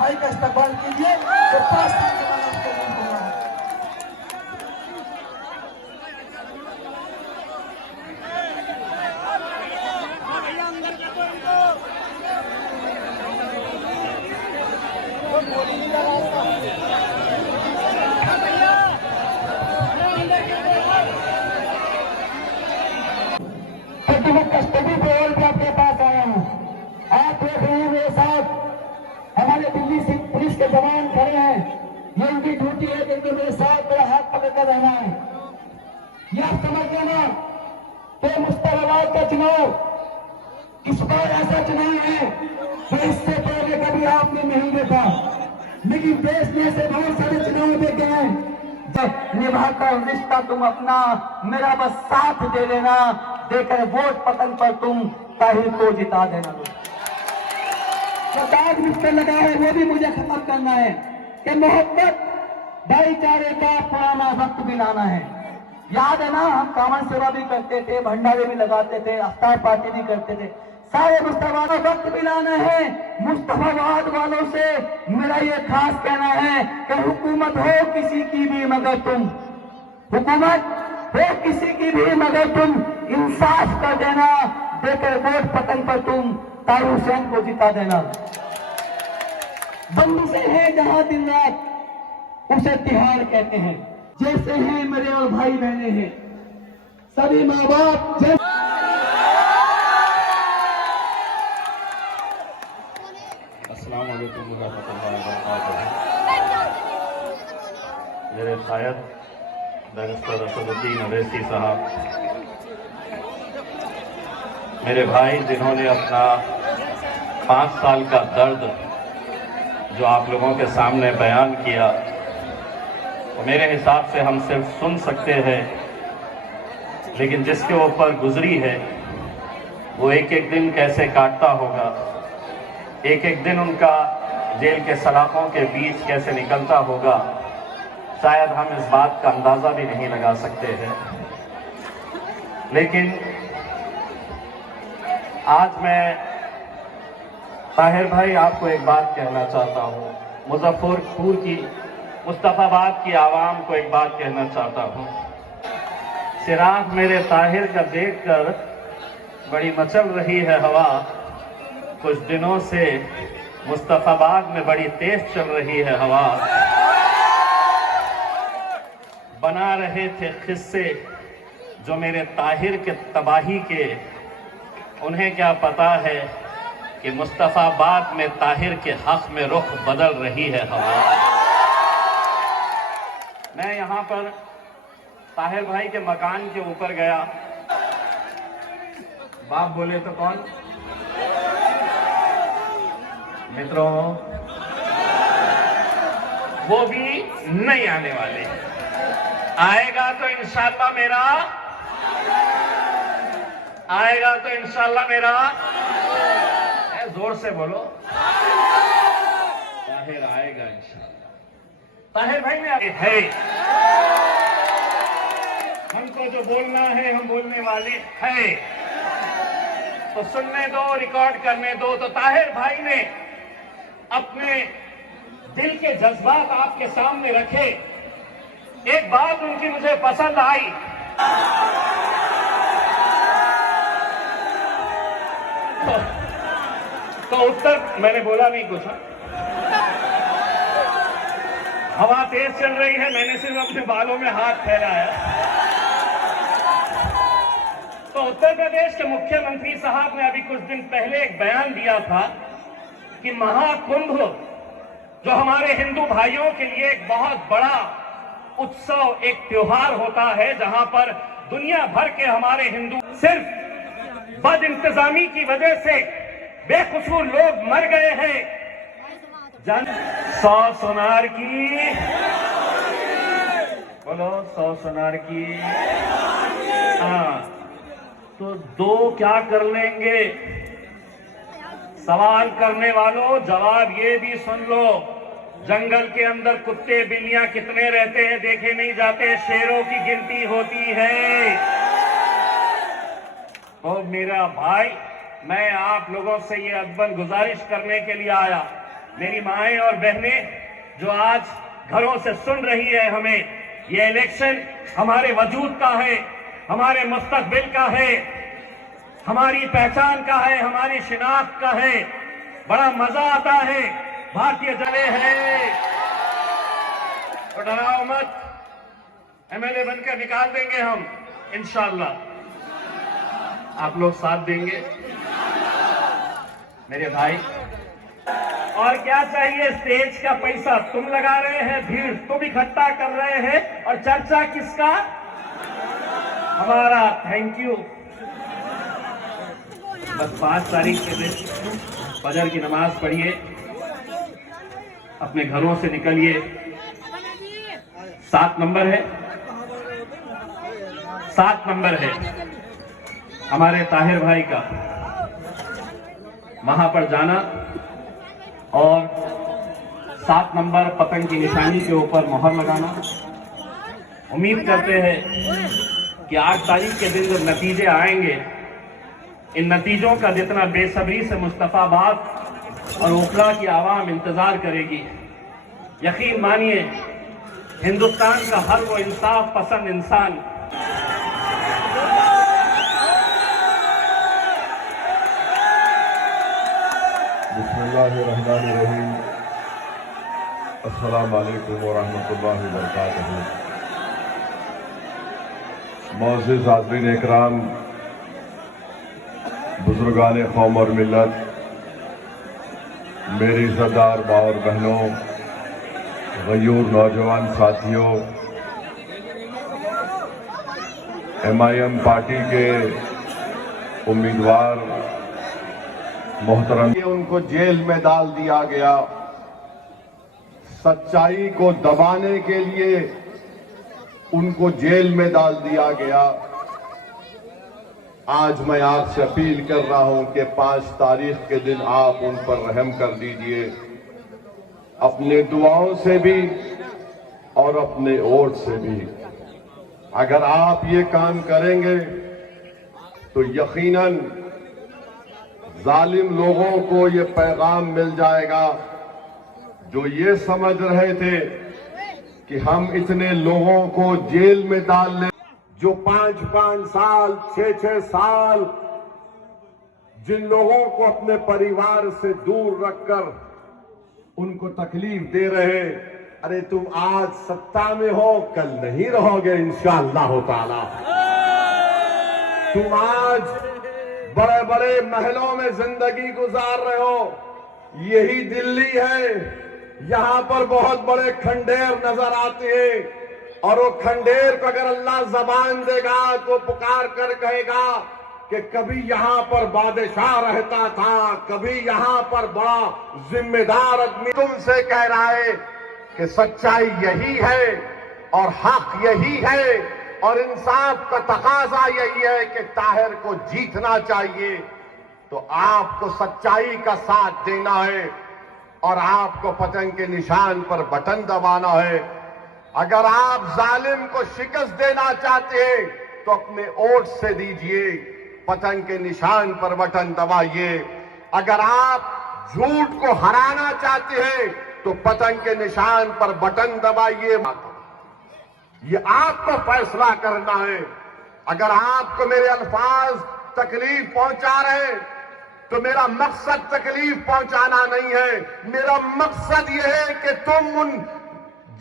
भाई का इस्तेमाल कीजिए तो 5 साल के बाद आपको नहीं होगा। मैं कस्टडी पेरोल पे आपके पास आया हूँ। आप देख रहे हैं मेरे साथ हमारे दिल्ली से पुलिस के जवान खड़े हैं। ये उनकी ड्यूटी है कि इनको मेरे साथ मेरा हाथ पकड़कर रहना है। ये आप समझ लेना कि मुस्तफाबाद का चुनाव इस बार ऐसा चुनाव है जो इससे पहले कभी आपने नहीं देखा, लेकिन देश में ऐसे बहुत सारे चुनाव देखे हैं। निभाकर रिश्ता तुम अपना, मेरा बस साथ दे देना, देकर वोट पतन पर तुम ताहिर को जिता देना। जो दाग रिश्ते लगा है वो भी मुझे खत्म करना है कि मोहब्बत भाईचारे का पुराना वक्त भी लाना है। याद है ना, हम कामन सेवा भी करते थे, भंडारे भी लगाते थे, अफ्तार पार्टी भी करते थे। सारे मुस्तफाबाद वक्त भी लाना है। मुस्तफाबाद वालों से मेरा ये खास कहना है कि हुकूमत हो किसी की भी मगर तुम, हुकूमत हो किसी की भी मगर तुम इंसाफ कर देना, देकर वोट पतन पर तुम ताहिर हुसैन को जिता देना। बंदिशें हैं जहां दिन रात उसे तिहाड़ कहते हैं। जैसे हैं मेरे और भाई बहने हैं सभी माँ बाप। अस्सलाम वालेकुम रहमतुल्लाहि व बरकातुहू। मेरे शायद बैरिस्टर असदुद्दीन अवैसी साहब, मेरे भाई जिन्होंने अपना 5 साल का दर्द जो आप लोगों के सामने बयान किया, तो मेरे हिसाब से हम सिर्फ सुन सकते हैं, लेकिन जिसके ऊपर गुजरी है वो एक एक दिन कैसे काटता होगा, एक एक दिन उनका जेल के सलाखों के बीच कैसे निकलता होगा, शायद हम इस बात का अंदाज़ा भी नहीं लगा सकते हैं। लेकिन आज मैं ताहिर भाई आपको एक बात कहना चाहता हूँ, मुजफ्फरपुर की, मुस्तफाबाद की आवाम को एक बात कहना चाहता हूँ। चिराग मेरे ताहिर का देखकर बड़ी मचल रही है हवा, कुछ दिनों से मुस्तफाबाद में बड़ी तेज चल रही है हवा। बना रहे थे किस्से जो मेरे ताहिर के तबाही के, उन्हें क्या पता है कि मुस्तफाबाद में ताहिर के हक में रुख बदल रही है हवा। मैं यहाँ पर ताहिर भाई के मकान के ऊपर गया। बाप बोले तो कौन? मित्रों, वो भी नहीं आने वाले। आएगा तो इंशाल्लाह मेरा, आएगा तो इंशाल्लाह मेरा, जोर से बोलो, ताहिर आएगा इंशाल्लाह। ताहिर भाई में है, हमको जो बोलना है हम बोलने वाले हैं, तो सुनने दो, रिकॉर्ड करने दो। तो ताहिर भाई ने अपने दिल के जज्बात आपके सामने रखे। एक बात उनकी मुझे पसंद आई, तो उत्तर मैंने बोला नहीं कुछ। हवा तेज चल रही है, मैंने सिर्फ अपने बालों में हाथ फैलाया। तो उत्तर प्रदेश के मुख्यमंत्री साहब ने अभी कुछ दिन पहले एक बयान दिया था कि महाकुंभ जो हमारे हिंदू भाइयों के लिए एक बहुत बड़ा उत्सव, एक त्योहार होता है, जहां पर दुनिया भर के हमारे हिंदू सिर्फ बद इंतजामी की वजह से बेकसूर लोग मर गए हैं। 100 सोनार की बोलो, 100 सोनार की। हाँ, तो 2 क्या कर लेंगे? सवाल करने वालों, जवाब ये भी सुन लो। जंगल के अंदर कुत्ते बिल्लियां कितने रहते हैं देखे नहीं जाते, शेरों की गिनती होती है। तो मेरा भाई, मैं आप लोगों से ये अदबन गुजारिश करने के लिए आया मेरी माएं और बहनें जो आज घरों से सुन रही है हमें, ये इलेक्शन हमारे वजूद का है, हमारे मुस्तकबिल का है, हमारी पहचान का है, हमारी शिनाख्त का है। बड़ा मजा आता है। भारतीय जने हैं तो डराओ मत, एमएलए बनकर निकाल देंगे हम इंशाअल्लाह। आप लोग साथ देंगे मेरे भाई। और क्या चाहिए? स्टेज का पैसा तुम लगा रहे हैं, भीड़ तुम इकट्ठा कर रहे हैं, और चर्चा किसका? हमारा। Thank you. बस 5 तारीख के दिन फजर की नमाज पढ़िए, अपने घरों से निकलिए। 7 नंबर है, 7 नंबर है हमारे ताहिर भाई का, वहां पर जाना और 7 नंबर पतंग की निशानी के ऊपर मोहर लगाना। उम्मीद करते हैं कि 8 तारीख के दिन जो नतीजे आएंगे, इन नतीजों का जितना बेसब्री से मुस्तफाबाद और ओखला की आवाम इंतजार करेगी, यकीन मानिए हिंदुस्तान का हर वो इंसाफ पसंद इंसान बिस्मिल्लाहिर्रहमानिर्रहीम। अस्सलाम वालेकुम व रहमतुल्लाहि व बरकातहू। मोअज़्ज़िज़ हाज़रीन इकराम, बुजुर्गान कौम और मिल्लत, मेरी इज़्ज़तदार माँ और बहनों, गयूर नौजवान साथियों, MIM पार्टी के उम्मीदवार मोहतरम, उनको जेल में डाल दिया गया। सच्चाई को दबाने के लिए उनको जेल में डाल दिया गया। आज मैं आपसे अपील कर रहा हूं कि 5 तारीख के दिन आप उन पर रहम कर दीजिए, अपने दुआओं से भी और अपने वोट से भी। अगर आप ये काम करेंगे तो यकीनन जालिम लोगों को ये पैगाम मिल जाएगा जो ये समझ रहे थे कि हम इतने लोगों को जेल में डाल लें, जो 5-5 साल 6-6 साल जिन लोगों को अपने परिवार से दूर रखकर उनको तकलीफ दे रहे। अरे तुम आज सत्ता में हो, कल नहीं रहोगे इंशाअल्लाह ताला। तुम आज बड़े बड़े महलों में जिंदगी गुजार रहे हो। यही दिल्ली है, यहां पर बहुत बड़े खंडेर नजर आते हैं, और वो खंडेर को अगर अल्लाह जबान देगा तो पुकार कर कहेगा कि कभी यहां पर बादशाह रहता था, कभी यहां पर बड़ा जिम्मेदार आदमी। तुमसे कह रहा है कि सच्चाई यही है और हक यही है और इंसाफ का तकाजा यही है कि ताहिर को जीतना चाहिए। तो आपको सच्चाई का साथ देना है और आपको पतंग के निशान पर बटन दबाना है। अगर आप जालिम को शिकस्त देना चाहते हैं तो अपने वोट से दीजिए, पतंग के निशान पर बटन दबाइए। अगर आप झूठ को हराना चाहते हैं तो पतंग के निशान पर बटन दबाइए। ये आपको फैसला करना है। अगर आपको मेरे अल्फाज तकलीफ पहुंचा रहे हैं तो मेरा मकसद तकलीफ पहुंचाना नहीं है। मेरा मकसद यह है कि तुम उन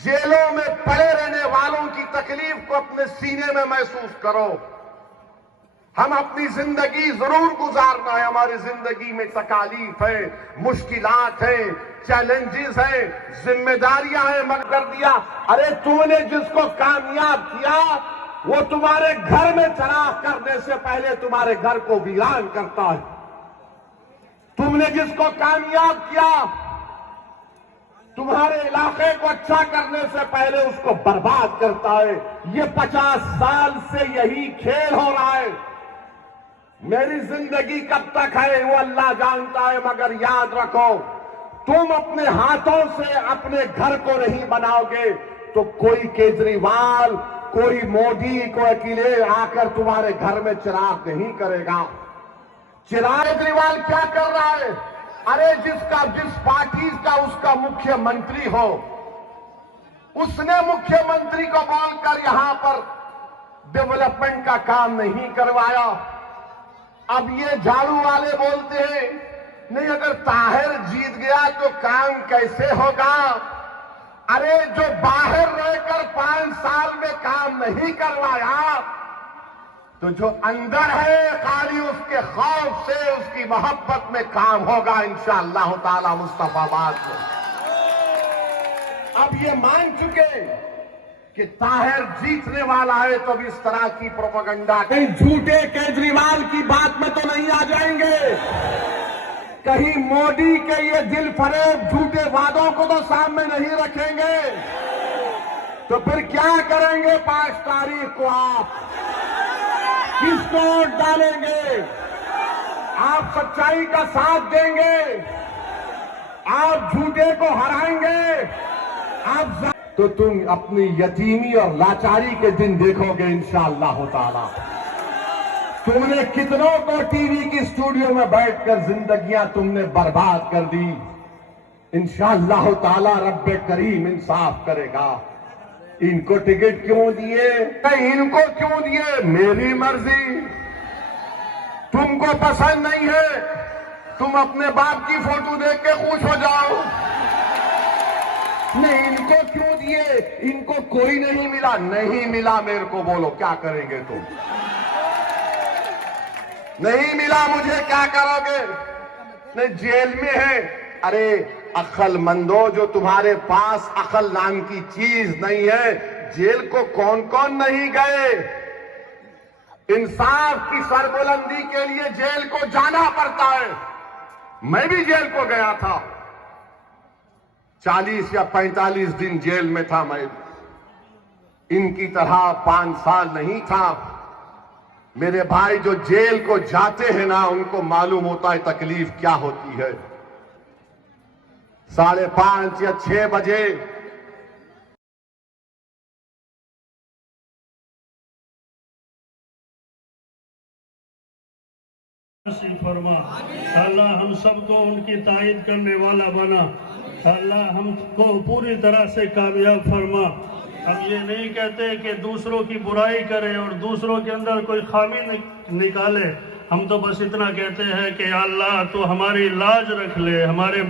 जेलों में पड़े रहने वालों की तकलीफ को अपने सीने में महसूस करो। हम अपनी जिंदगी जरूर गुजारना है, हमारी जिंदगी में तकालीफ है, मुश्किलात है, चैलेंजेस है, जिम्मेदारियां हैं। मगर कर दिया, अरे तूने जिसको कामयाब किया वो तुम्हारे घर में चराग करने से पहले तुम्हारे घर को वीरान करता है। तुमने जिसको कामयाब किया तुम्हारे इलाके को अच्छा करने से पहले उसको बर्बाद करता है। ये 50 साल से यही खेल हो रहा है। मेरी जिंदगी कब तक है वो अल्लाह जानता है, मगर याद रखो तुम अपने हाथों से अपने घर को नहीं बनाओगे तो कोई केजरीवाल, कोई मोदी, कोई अकेले आकर तुम्हारे घर में चिराग नहीं करेगा। चिराग केजरीवाल क्या कर रहा है? अरे जिस पार्टी का उसका मुख्यमंत्री हो, उसने मुख्यमंत्री को बोलकर यहां पर डेवलपमेंट का काम नहीं करवाया। अब ये झाड़ू वाले बोलते हैं नहीं, अगर ताहिर जीत गया तो काम कैसे होगा। अरे जो बाहर रहकर 5 साल में काम नहीं करवाया, तो जो अंदर है खाली उसके खौफ से, उसकी मोहब्बत में काम होगा इंशाअल्लाह ताला मुस्तफाबाद में। अब ये मान चुके कि ताहिर जीतने वाला है, तो अब इस तरह की प्रोपेगेंडा, कहीं झूठे केजरीवाल की बात में तो नहीं आ जाएंगे, कहीं मोदी के ये दिल फरेब झूठे वादों को तो सामने नहीं रखेंगे। तो फिर क्या करेंगे 5 तारीख को? आप किसको वोट डालेंगे? आप सच्चाई का साथ देंगे? आप झूठे को हराएंगे? आप तो तुम अपनी यतीमी और लाचारी के दिन देखोगे इंशाअल्लाह ताला। तुमने कितनों को टीवी की स्टूडियो में बैठकर जिंदगियां तुमने बर्बाद कर दी। इंशाअल्लाह ताला रब्बे करीम इंसाफ करेगा। इनको टिकट क्यों दिए? नहीं, इनको क्यों दिए? मेरी मर्जी। तुमको पसंद नहीं है, तुम अपने बाप की फोटो देख के खुश हो जाओ। नहीं, इनको क्यों दिए? इनको कोई नहीं मिला। नहीं मिला मेरे को, बोलो क्या करेंगे तुम? नहीं मिला मुझे, क्या करोगे? नहीं, जेल में है। अरे अक्लमंदो, जो तुम्हारे पास अकल नाम की चीज नहीं है, जेल को कौन कौन नहीं गए? इंसाफ की सरबुलंदी के लिए जेल को जाना पड़ता है। मैं भी जेल को गया था, 40 या 45 दिन जेल में था मैं। इनकी तरह 5 साल नहीं था। मेरे भाई जो जेल को जाते हैं ना, उनको मालूम होता है तकलीफ क्या होती है। 5:30 या 6 बजे फरमा। अल्लाह हम सबको उनकी तायद करने वाला बना। अल्लाह हमको पूरी तरह से कामयाब फरमा। हम ये नहीं कहते कि दूसरों की बुराई करें और दूसरों के अंदर कोई खामी निकाले। हम तो बस इतना कहते हैं कि अल्लाह तो हमारी लाज रख ले, हमारे